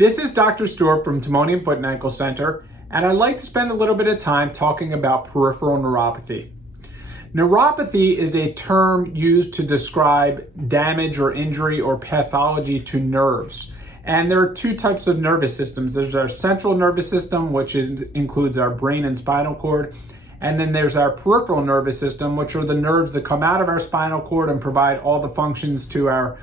This is Dr. Stewart from Timonium Foot and Ankle Center, and I'd like to spend a little bit of time talking about peripheral neuropathy. Neuropathy is a term used to describe damage or injury or pathology to nerves. And there are two types of nervous systems. There's our central nervous system, which includes our brain and spinal cord. And then there's our peripheral nervous system, which are the nerves that come out of our spinal cord and provide all the functions to our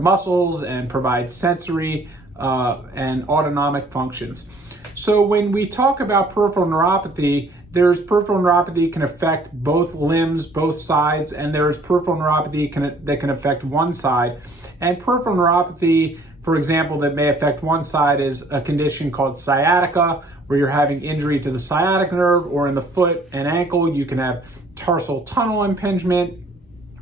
muscles and provide sensory and autonomic functions. So when we talk about peripheral neuropathy, there's peripheral neuropathy can affect both limbs, both sides, and there's peripheral neuropathy that can affect one side. And peripheral neuropathy, for example, that may affect one side is a condition called sciatica, where you're having injury to the sciatic nerve, or in the foot and ankle, you can have tarsal tunnel impingement,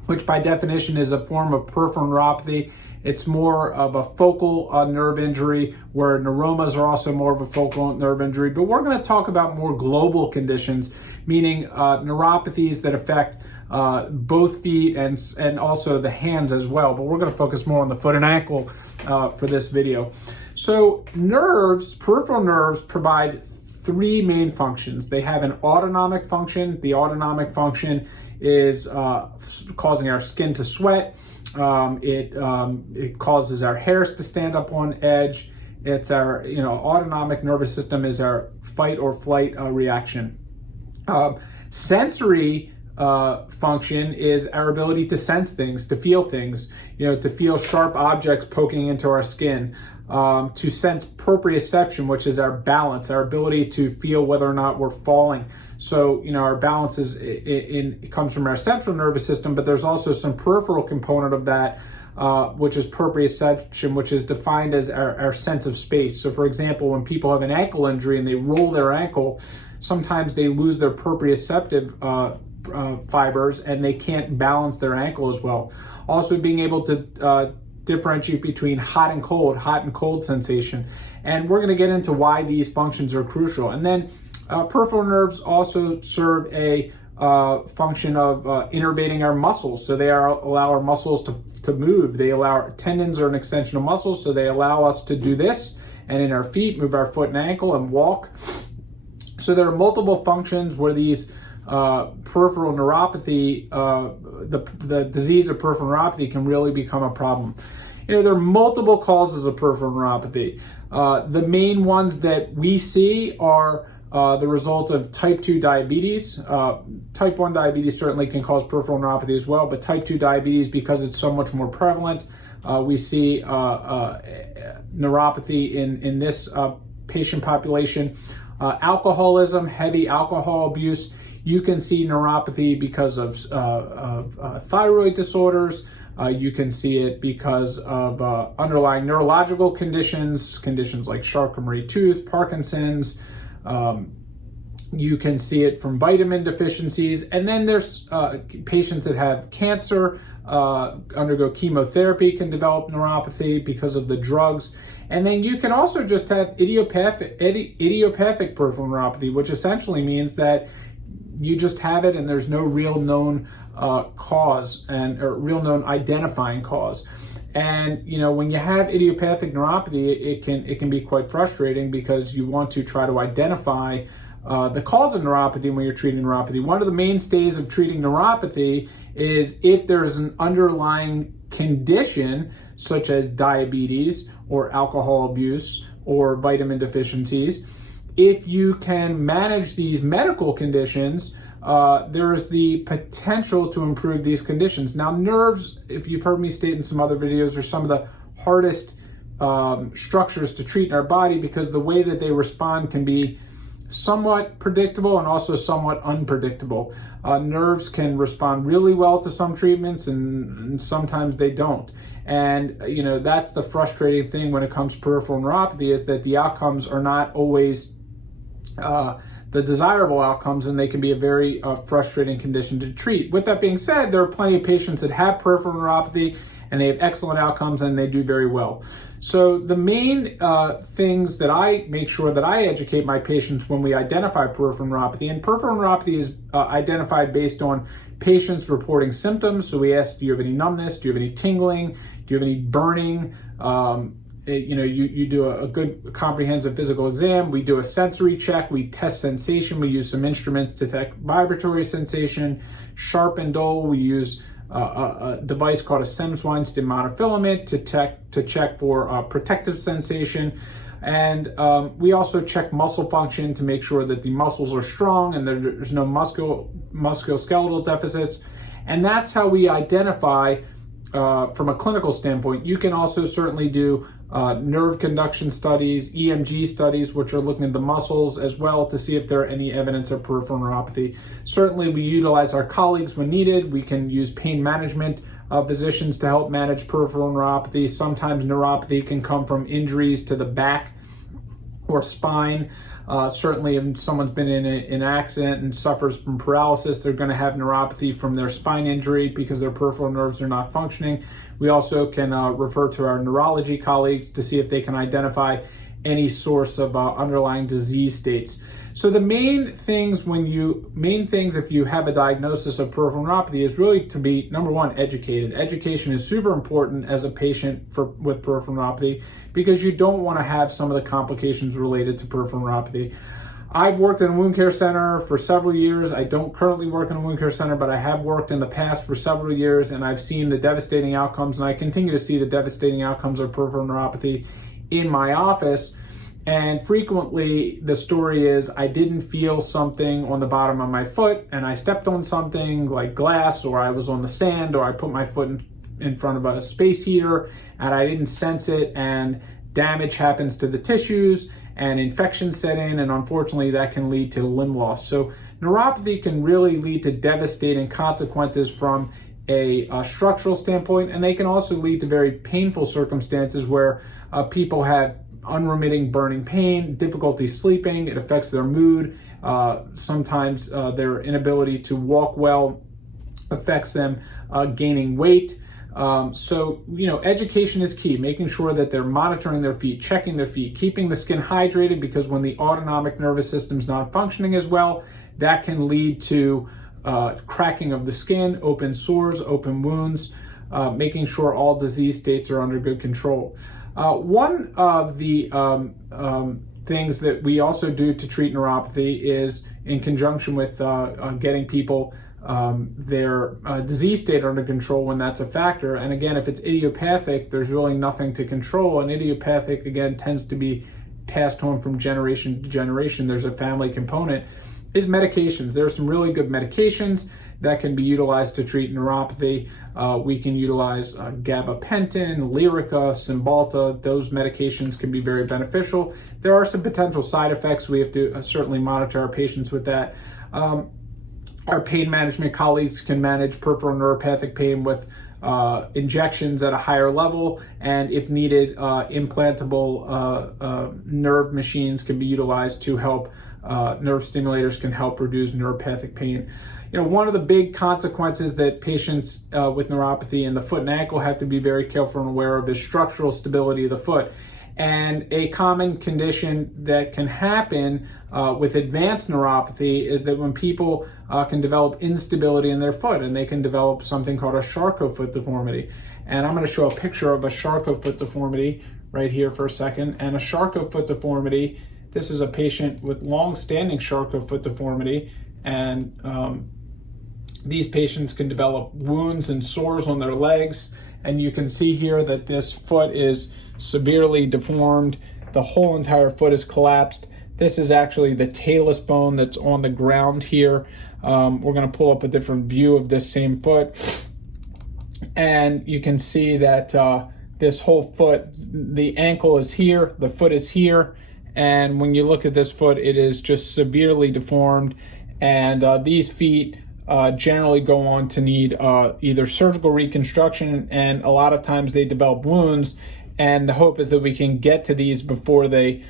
which by definition is a form of peripheral neuropathy. It's more of a focal nerve injury, where neuromas are also more of a focal nerve injury. But we're going to talk about more global conditions, meaning neuropathies that affect both feet and also the hands as well. But we're going to focus more on the foot and ankle for this video. So nerves, peripheral nerves, provide three main functions. They have an autonomic function. The autonomic function is causing our skin to sweat. It causes our hairs to stand up on edge. It's our, autonomic nervous system is our fight or flight reaction. Sensory function is our ability to sense things, to feel things, to feel sharp objects poking into our skin, to sense proprioception, which is our balance, our ability to feel whether or not we're falling. So, our balance it comes from our central nervous system, but there's also some peripheral component of that, which is proprioception, which is defined as our sense of space. So, for example, when people have an ankle injury and they roll their ankle, sometimes they lose their proprioceptive fibers and they can't balance their ankle as well. Also, being able to differentiate between hot and cold sensation. And we're going to get into why these functions are crucial. And then peripheral nerves also serve a function of innervating our muscles. So they allow our muscles to move. They allow our tendons are an extension of muscles, so they allow us to do this. And in our feet, move our foot and ankle and walk. So there are multiple functions where these peripheral neuropathy, the disease of peripheral neuropathy can really become a problem. There are multiple causes of peripheral neuropathy. The main ones that we see are the result of type 2 diabetes. Type 1 diabetes certainly can cause peripheral neuropathy as well, but type 2 diabetes, because it's so much more prevalent, we see neuropathy in this patient population. Alcoholism, heavy alcohol abuse, you can see neuropathy because of thyroid disorders. You can see it because of underlying neurological conditions like Charcot-Marie tooth, Parkinson's. You can see it from vitamin deficiencies. And then there's patients that have cancer, undergo chemotherapy, can develop neuropathy because of the drugs. And then you can also just have idiopathic peripheral neuropathy, which essentially means that you just have it and there's no real known cause or real known identifying cause. And when you have idiopathic neuropathy, it can be quite frustrating because you want to try to identify the cause of neuropathy when you're treating neuropathy. One of the mainstays of treating neuropathy is if there's an underlying condition such as diabetes or alcohol abuse or vitamin deficiencies. If you can manage these medical conditions, there is the potential to improve these conditions. Now, nerves, if you've heard me state in some other videos, are some of the hardest structures to treat in our body because the way that they respond can be somewhat predictable and also somewhat unpredictable. Nerves can respond really well to some treatments and sometimes they don't. And, that's the frustrating thing when it comes to peripheral neuropathy, is that the outcomes are not always the desirable outcomes, and they can be a very frustrating condition to treat. With that being said, there are plenty of patients that have peripheral neuropathy and they have excellent outcomes and they do very well. So the main things that I make sure that I educate my patients when we identify peripheral neuropathy, and peripheral neuropathy is identified based on patients reporting symptoms. So we ask, do you have any numbness? Do you have any tingling? Do you have any burning? you do a good comprehensive physical exam. We do a sensory check. We test sensation. We use some instruments to detect vibratory sensation. Sharp and dull, we use a device called a Sims-Weinstein monofilament to check for protective sensation. And we also check muscle function to make sure that the muscles are strong and there's no musculoskeletal deficits. And that's how we identify from a clinical standpoint. You can also certainly do nerve conduction studies, EMG studies, which are looking at the muscles as well to see if there are any evidence of peripheral neuropathy. Certainly, we utilize our colleagues when needed. We can use pain management physicians to help manage peripheral neuropathy. Sometimes neuropathy can come from injuries to the back or spine. Certainly, if someone's been in an accident and suffers from paralysis, they're going to have neuropathy from their spine injury because their peripheral nerves are not functioning. We also can refer to our neurology colleagues to see if they can identify any source of underlying disease states. So the main things if you have a diagnosis of peripheral neuropathy is really to be, number one, educated. Education is super important as a patient with peripheral neuropathy because you don't want to have some of the complications related to peripheral neuropathy. I've worked in a wound care center for several years. I don't currently work in a wound care center, but I have worked in the past for several years, and I've seen the devastating outcomes, and I continue to see the devastating outcomes of peripheral neuropathy in my office. And frequently the story is I didn't feel something on the bottom of my foot and I stepped on something like glass, or I was on the sand, or I put my foot in front of a space heater and I didn't sense it, and damage happens to the tissues and infections set in, and unfortunately that can lead to limb loss. So neuropathy can really lead to devastating consequences from a structural standpoint, and they can also lead to very painful circumstances where people have unremitting burning pain, difficulty sleeping. It affects their mood. Sometimes their inability to walk well affects them gaining weight. So education is key, making sure that they're monitoring their feet, checking their feet, keeping the skin hydrated, because when the autonomic nervous system's not functioning as well, that can lead to cracking of the skin, open sores, open wounds, making sure all disease states are under good control. One of the things that we also do to treat neuropathy is, in conjunction with getting people their disease state under control when that's a factor. And again, if it's idiopathic, there's really nothing to control. And idiopathic, again, tends to be passed on from generation to generation. There's a family component. Is medications. There are some really good medications that can be utilized to treat neuropathy. We can utilize gabapentin, Lyrica, Cymbalta. Those medications can be very beneficial. There are some potential side effects. We have to certainly monitor our patients with that. Our pain management colleagues can manage peripheral neuropathic pain with injections at a higher level, and if needed, implantable nerve machines can be utilized to help. Nerve stimulators can help reduce neuropathic pain. One of the big consequences that patients with neuropathy in the foot and ankle have to be very careful and aware of is structural stability of the foot. And a common condition that can happen with advanced neuropathy is that when people can develop instability in their foot, and they can develop something called a Charcot foot deformity. And I'm going to show a picture of a Charcot foot deformity right here for a second. And a Charcot foot deformity, this is a patient with long-standing Charcot foot deformity, and these patients can develop wounds and sores on their legs. And you can see here that this foot is severely deformed. The whole entire foot is collapsed. This is actually the talus bone that's on the ground here. We're going to pull up a different view of this same foot. And you can see that this whole foot, the ankle is here, the foot is here. And when you look at this foot, it is just severely deformed. And these feet generally go on to need either surgical reconstruction, and a lot of times they develop wounds, and the hope is that we can get to these before they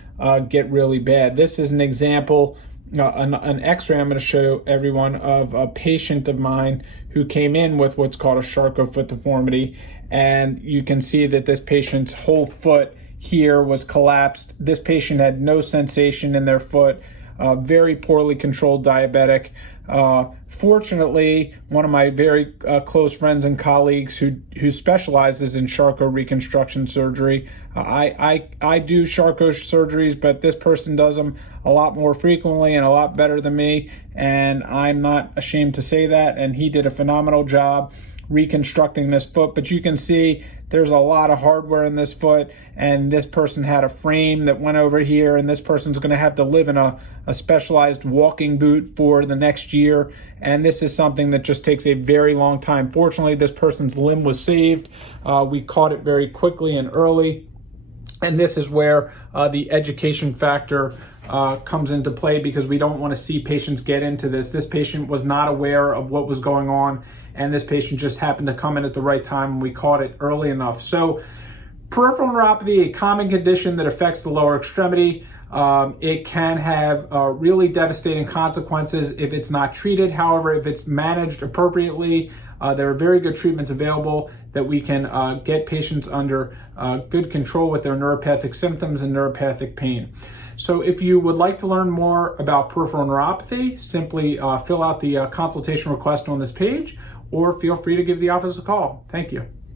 get really bad. This is an example, an x-ray I'm going to show everyone of a patient of mine who came in with what's called a Charcot foot deformity, and you can see that this patient's whole foot here was collapsed. This patient had no sensation in their foot. very poorly controlled diabetic. Fortunately, one of my very close friends and colleagues who specializes in Charcot reconstruction surgery, I do Charcot surgeries, but this person does them a lot more frequently and a lot better than me, and I'm not ashamed to say that, and he did a phenomenal job reconstructing this foot. But you can see there's a lot of hardware in this foot, and this person had a frame that went over here, and this person's going to have to live in a specialized walking boot for the next year, and this is something that just takes a very long time. Fortunately, this person's limb was saved. We caught it very quickly and early, and this is where the education factor comes into play, because we don't want to see patients get into this. This patient was not aware of what was going on, and this patient just happened to come in at the right time, and we caught it early enough. So peripheral neuropathy, a common condition that affects the lower extremity. It can have really devastating consequences if it's not treated. However, if it's managed appropriately, there are very good treatments available that we can get patients under good control with their neuropathic symptoms and neuropathic pain. So if you would like to learn more about peripheral neuropathy, simply fill out the consultation request on this page, or feel free to give the office a call. Thank you.